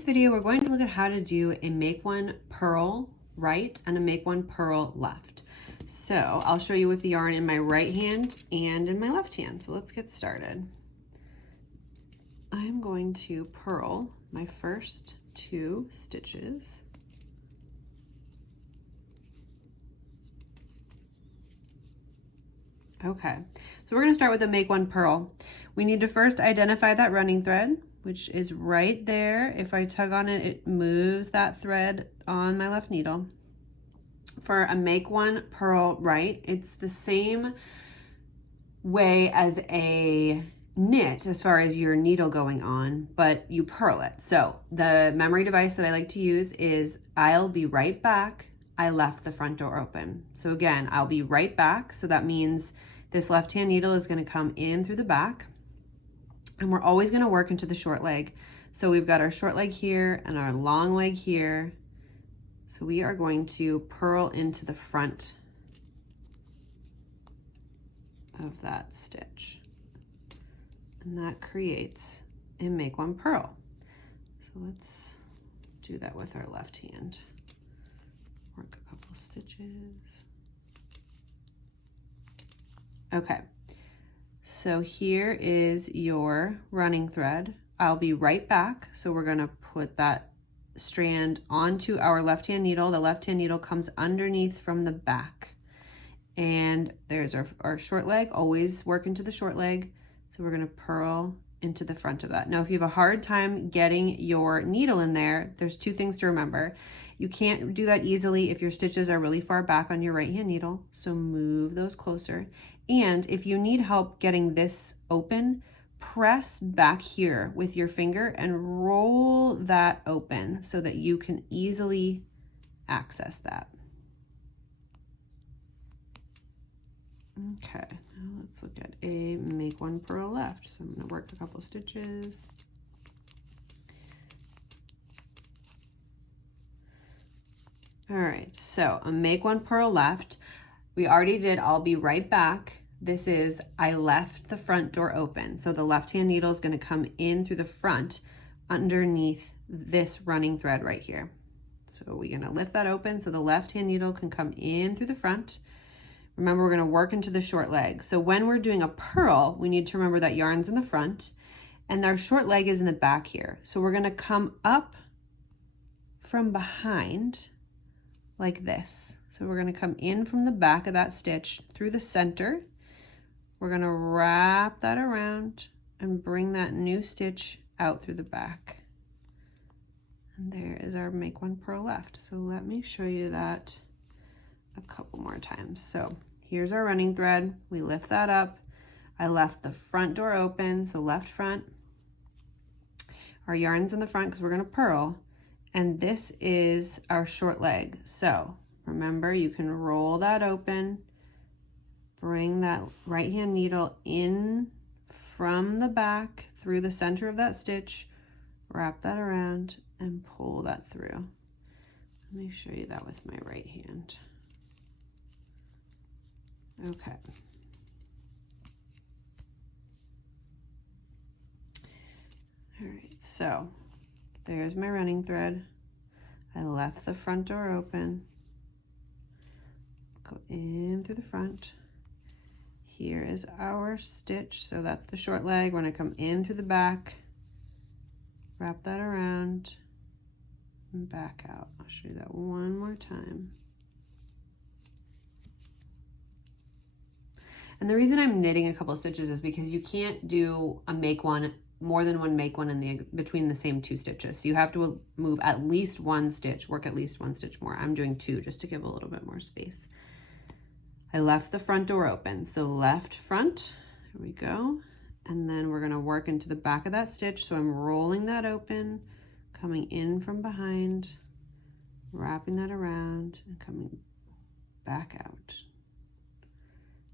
this video, we're going to look at how to do a make one purl right and a make one purl left. So I'll show you with the yarn in my right hand and in my left hand. So let's get started. I'm going to purl my first 2 stitches. Okay, so we're going to start with a make one purl. We need to first identify that running thread, which is right there. If I tug on it, it moves that thread on my left needle. For a make one purl right, it's the same way as a knit as far as your needle going on, but you purl it. So the memory device that I like to use is I'll be right back, I left the front door open. So again, I'll be right back. So that means this left hand needle is going to come in through the back, and we're always going to work into the short leg. So we've got our short leg here and our long leg here. So we are going to purl into the front of that stitch, and that creates a make one purl. So let's do that with our left hand. Work a couple stitches. Okay, so here is your running thread. I'll be right back. So we're gonna put that strand onto our left hand needle. The left hand needle comes underneath from the back. And there's our short leg, always work into the short leg. So we're gonna purl into the front of that. Now, if you have a hard time getting your needle in there, there's 2 things to remember. You can't do that easily if your stitches are really far back on your right hand needle, so move those closer. And if you need help getting this open, press back here with your finger and roll that open so that you can easily access that. Okay, now let's look at a make one purl left. So I'm going to work a couple stitches. All right, so a make one purl left. We already did I'll be right back. This is I left the front door open. So the left hand needle is going to come in through the front underneath this running thread right here. So we're going to lift that open so the left hand needle can come in through the front. Remember, we're going to work into the short leg. So when we're doing a purl, we need to remember that yarn's in the front and our short leg is in the back here. So we're going to come up from behind like this. So we're going to come in from the back of that stitch through the center. We're going to wrap that around and bring that new stitch out through the back. And there is our make one purl left. So let me show you that a couple more times. So here's our running thread. We lift that up. I left the front door open, so left front. Our yarn's in the front because we're going to purl. And this is our short leg. So remember, you can roll that open, bring that right hand needle in from the back through the center of that stitch, wrap that around and pull that through. Let me show you that with my right hand. Okay. All right, so there's my running thread. I left the front door open, go in through the front. Here is our stitch, so that's the short leg. We're gonna come in through the back, wrap that around, and back out. I'll show you that one more time. And the reason I'm knitting a couple stitches is because you can't do a make one, more than one make one in between the same 2 stitches. So you have to move at least 1 stitch, work at least 1 stitch more. I'm doing 2 just to give a little bit more space. I left the front door open, so left front, here we go. And then we're gonna work into the back of that stitch. So I'm rolling that open, coming in from behind, wrapping that around and coming back out.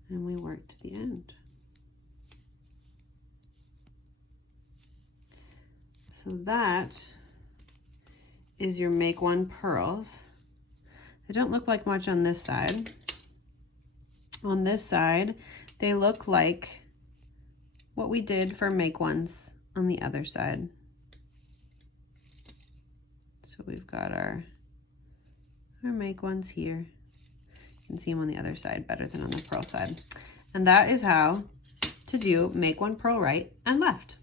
And we work to the end. So that is your make one purls. They don't look like much on this side. On this side, they look like what we did for make ones on the other side. So we've got our make ones here. You can see them on the other side better than on the purl side. And that is how to do make one purl right and left.